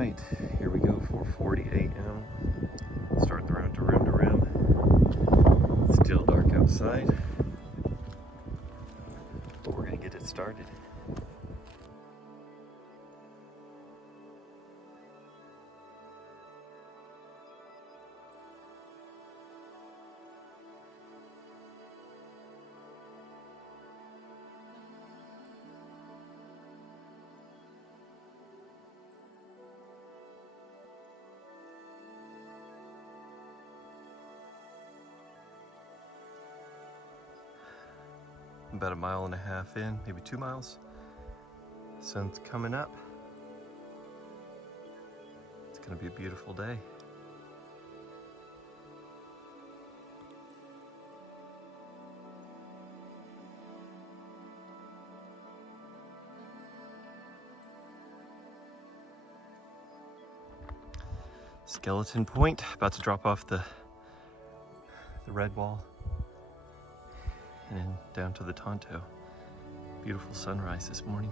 right, here we go, 4:40 a.m. Start the round to rim to rim. It's still dark outside, but we're gonna get it started. About 1.5 miles in, maybe 2 miles. Sun's coming up. It's gonna be a beautiful day. Skeleton Point, about to drop off the red wall and then down to the Tonto. Beautiful sunrise this morning.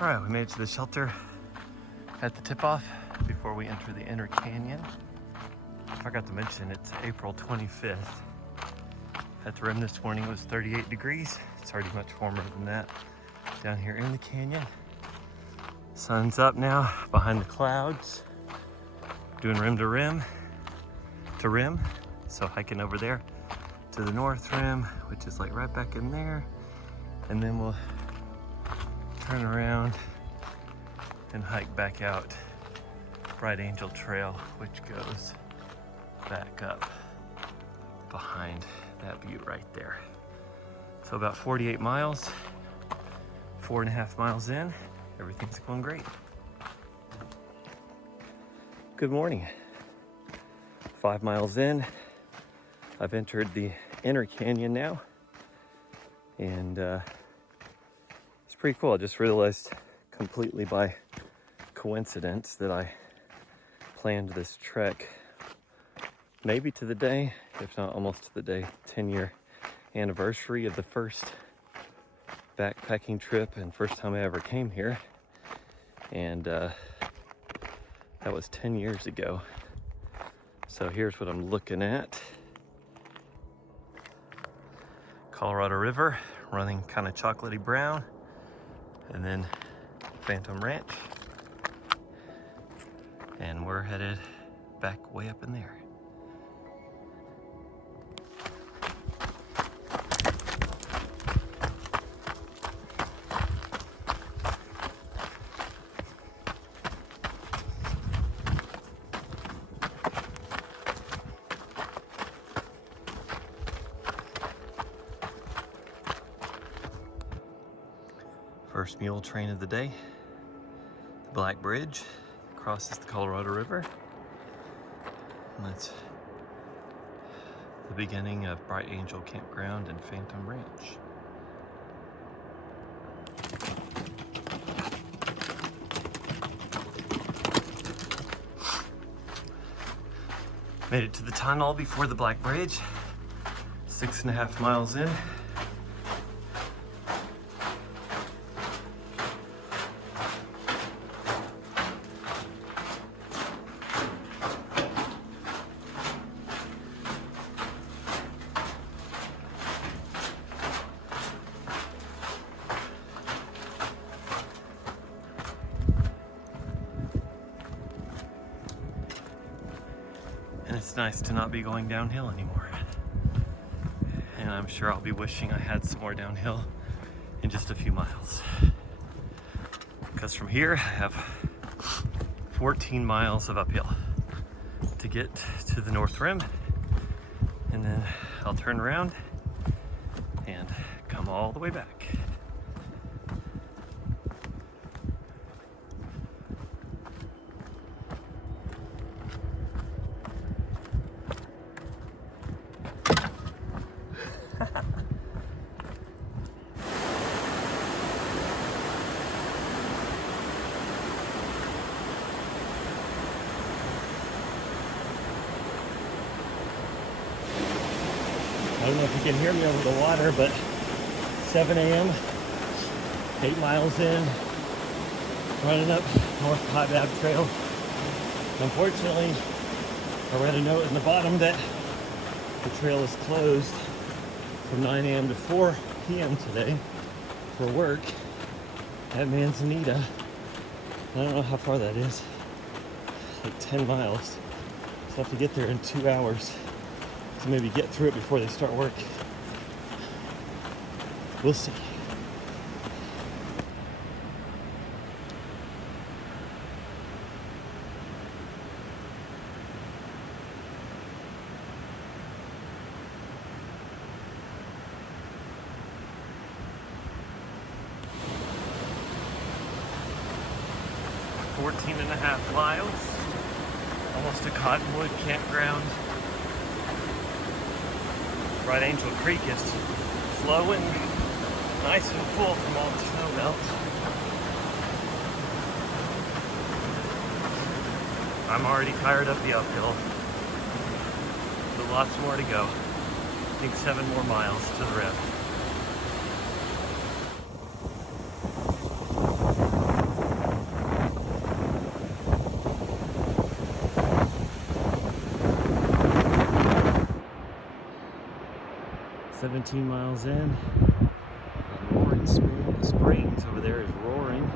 All right, we made it to the shelter at the tip-off before we enter the inner canyon. I forgot to mention it's April 25th. At the rim this morning was 38 degrees. It's already much warmer than that down here in the canyon. Sun's up now behind the clouds. Doing rim to rim to rim. So hiking over there to the north rim, which is like right back in there. And then we'll turn around and hike back out Bright Angel Trail, which goes back up behind that butte right there. So about 48 miles, 4.5 miles in, everything's going great. Good morning. 5 miles in, I've entered the inner canyon now, and it's pretty cool. I just realized completely by coincidence that I planned this trek maybe to the day, if not almost to the day, 10-year anniversary of the first backpacking trip and first time I ever came here. And that was 10 years ago. So here's what I'm looking at. Colorado River running kind of chocolatey brown, and then Phantom Ranch. And we're headed back way up in there. First mule train of the day. The Black Bridge crosses the Colorado River. And that's the beginning of Bright Angel Campground and Phantom Ranch. Made it to the tunnel before the Black Bridge. 6.5 miles in. And it's nice to not be going downhill anymore. And I'm sure I'll be wishing I had some more downhill in just a few miles. Because from here I have 14 miles of uphill to get to the North Rim. And then I'll turn around and come all the way back. I don't know if you can hear me over the water, but 7 a.m., 8 miles in, running up North Kaibab Trail. Unfortunately, I read a note in the bottom that the trail is closed from 9 a.m. to 4 p.m. today for work at Manzanita. I don't know how far that is, like 10 miles. So I have to get there in 2 hours to maybe get through it before they start work. We'll see. "14 and a half miles, almost a Cottonwood campground. Bright Angel Creek is flowing nice and full from all the snow melt. I'm already tired up the uphill, but lots more to go. I think 7 more miles to the rim. "17 miles in, and Roaring Springs over there is roaring.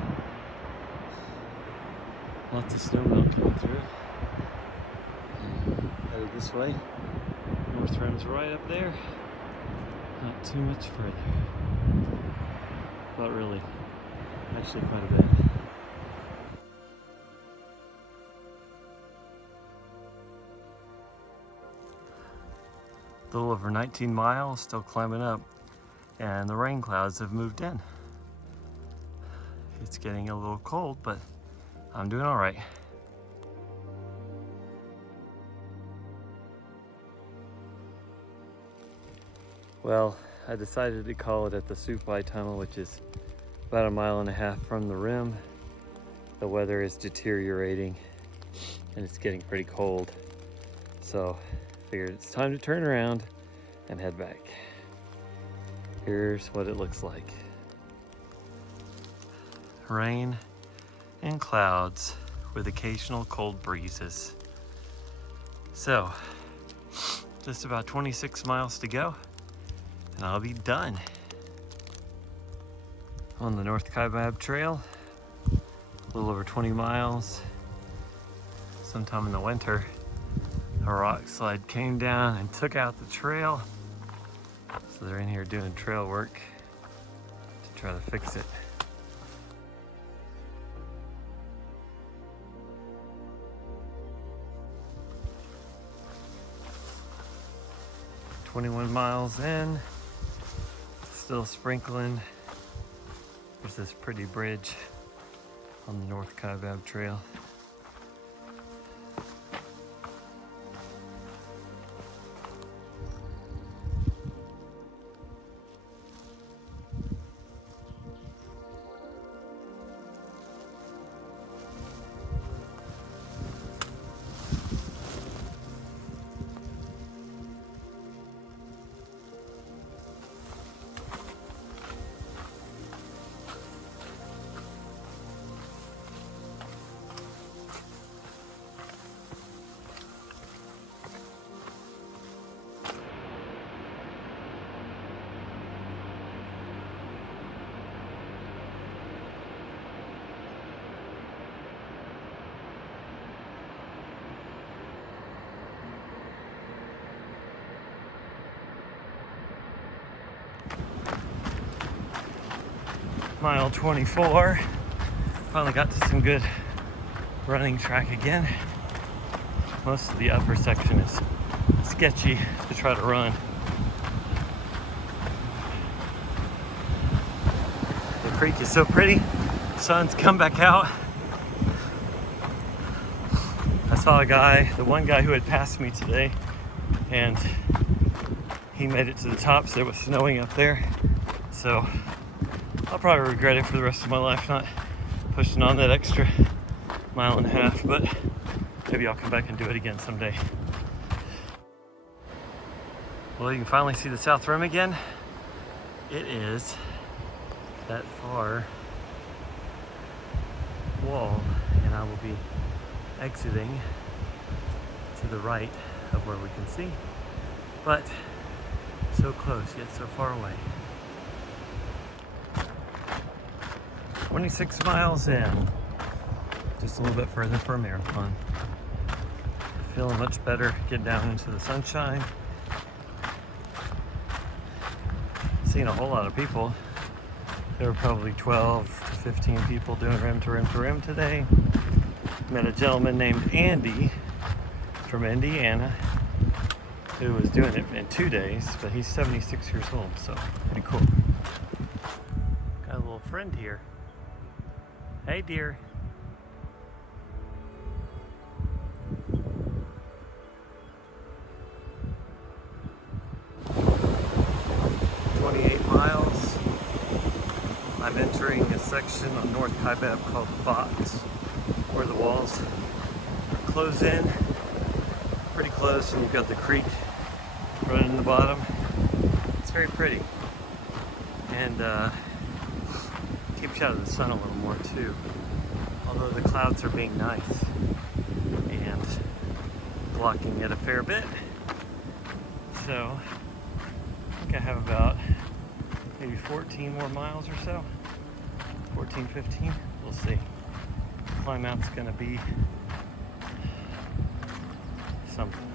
Lots of snow melt coming through. Headed this way. North Rim's right up there. Not too much further. Not really. Actually quite a bit. A little over 19 miles, still climbing up, and the rain clouds have moved in. It's getting a little cold, but I'm doing all right. Well, I decided to call it at the Supai Tunnel, which is about 1.5 miles from the rim. The weather is deteriorating, and it's getting pretty cold. So figured it's time to turn around and head back. Here's what it looks like. Rain and clouds with occasional cold breezes. So, just about 26 miles to go, and I'll be done. On the North Kaibab Trail, a little over 20 miles. Sometime in the winter, a rock slide came down and took out the trail. So they're in here doing trail work to try to fix it. "21 miles in, still sprinkling. There's this pretty bridge on the North Kaibab Trail. Mile 24. Finally got to some good running track again. Most of the upper section is sketchy to try to run. The creek is so pretty. The sun's come back out. I saw a guy, the one guy who had passed me today, and he made it to the top, so it was snowing up there. So I'll probably regret it for the rest of my life, not pushing on that extra 1.5 miles, but maybe I'll come back and do it again someday. Well, you can finally see the South Rim again. It is that far wall, and I will be exiting to the right of where we can see, but so close yet so far away. 26 miles in, just a little bit further for a marathon. Feeling much better, get down into the sunshine. Seen a whole lot of people. There were probably 12 to 15 people doing rim to rim to rim today. Met a gentleman named Andy from Indiana who was doing it in 2 days, but he's 76 years old, so pretty cool. Got a little friend here. Hey, dear. I'm entering a section on North Kaibab called the Box, where the walls are closed in, pretty close, and you've got the creek running in the bottom. It's very pretty, and keeps you out of the sun a little more too, although the clouds are being nice and blocking it a fair bit. So I think I have about maybe 14 more miles or so. 14, 15, we'll see. Climb out's gonna be something.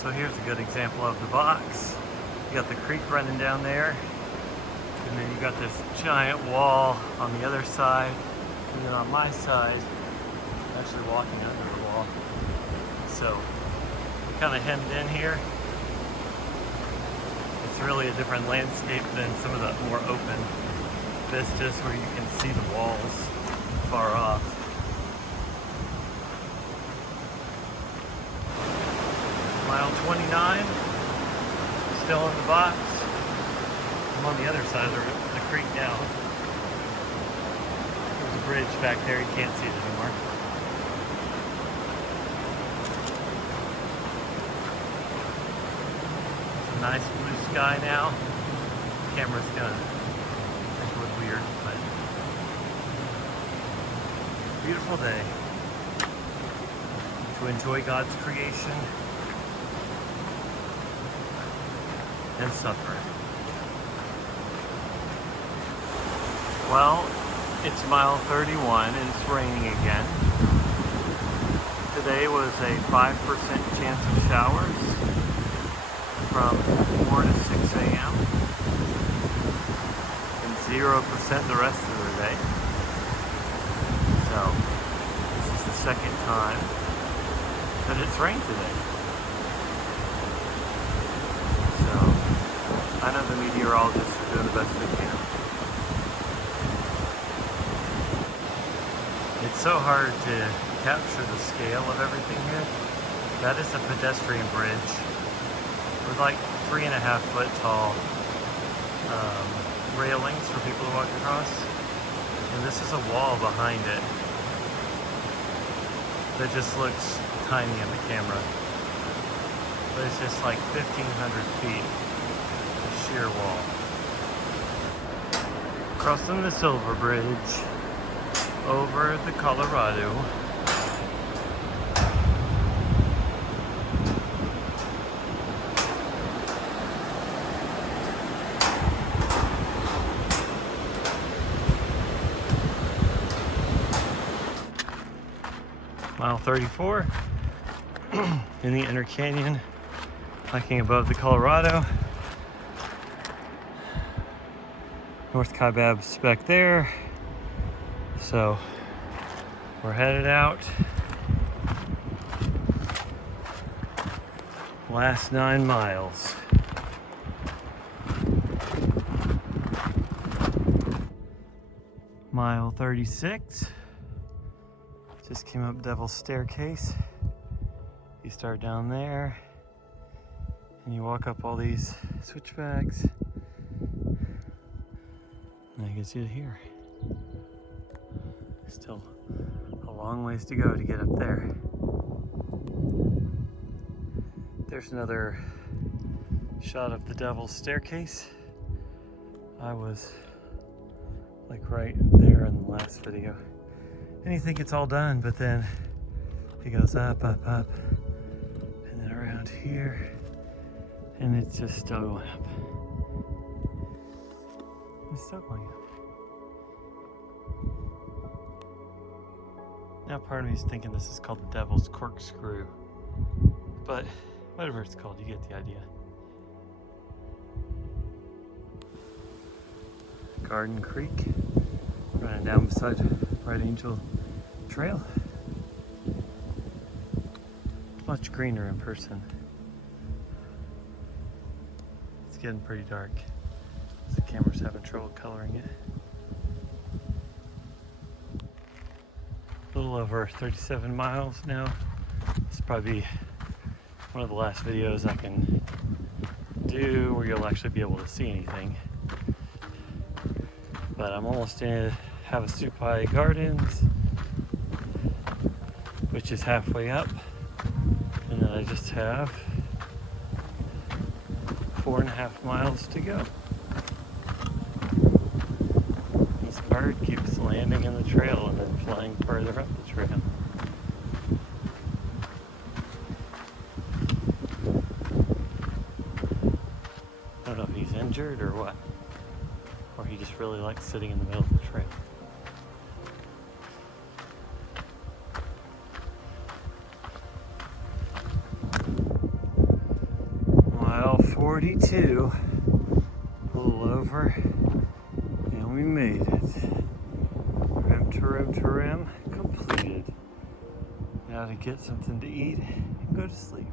So here's a good example of the box. You got the creek running down there, and then you got this giant wall on the other side, and then on my side, I'm actually walking under the wall. So we kind of hemmed in here. It's really a different landscape than some of the more open vistas where you can see the walls far off. Mile 29, still in the box. I'm on the other side of the creek now. There's a bridge back there, you can't see it anymore. It's a nice blue sky now. The camera's gonna make it look weird, but beautiful day to enjoy God's creation and suffer. Well, it's mile 31 and it's raining again. Today was a 5% chance of showers from 4 to 6 a.m. and 0% the rest of the day. So, this is the second time that it's rained today. So, I know the meteorologists are doing the best they can. It's so hard to capture the scale of everything here. That is a pedestrian bridge with like 3.5 foot tall railings for people to walk across. And this is a wall behind it that just looks tiny in the camera. But it's just like 1,500 feet of sheer wall. Crossing the Silver Bridge over the Colorado. Mile 34 in the Inner Canyon, hiking above the Colorado. North Kaibab's back there. So we're headed out. Last 9 miles. Mile 36. Just came up Devil's Staircase. You start down there and you walk up all these switchbacks And that gets you to here. Still a long ways to go to get up there. There's another shot of the Devil's Staircase. I was like right there in the last video. And you think it's all done, but then it goes up, up, up, and then around here, and it's just still going up. It's still going up. Now part of me is thinking this is called the Devil's Corkscrew, but whatever it's called, you get the idea. Garden Creek, running down beside Red Angel Trail. Much greener in person. It's getting pretty dark. The camera's having trouble coloring it. A little over 37 miles now. This will probably be one of the last videos I can do where you'll actually be able to see anything. But I'm almost in Havasupai Gardens, which is halfway up. And then I just have 4.5 miles to go. This bird keeps landing in the trail and then flying further up the trail. I don't know if he's injured or what, or he just really likes sitting in the middle of the trail. Mile 42, a little over, and we made it. Rim to rim to rim, completed. Now to get something to eat and go to sleep.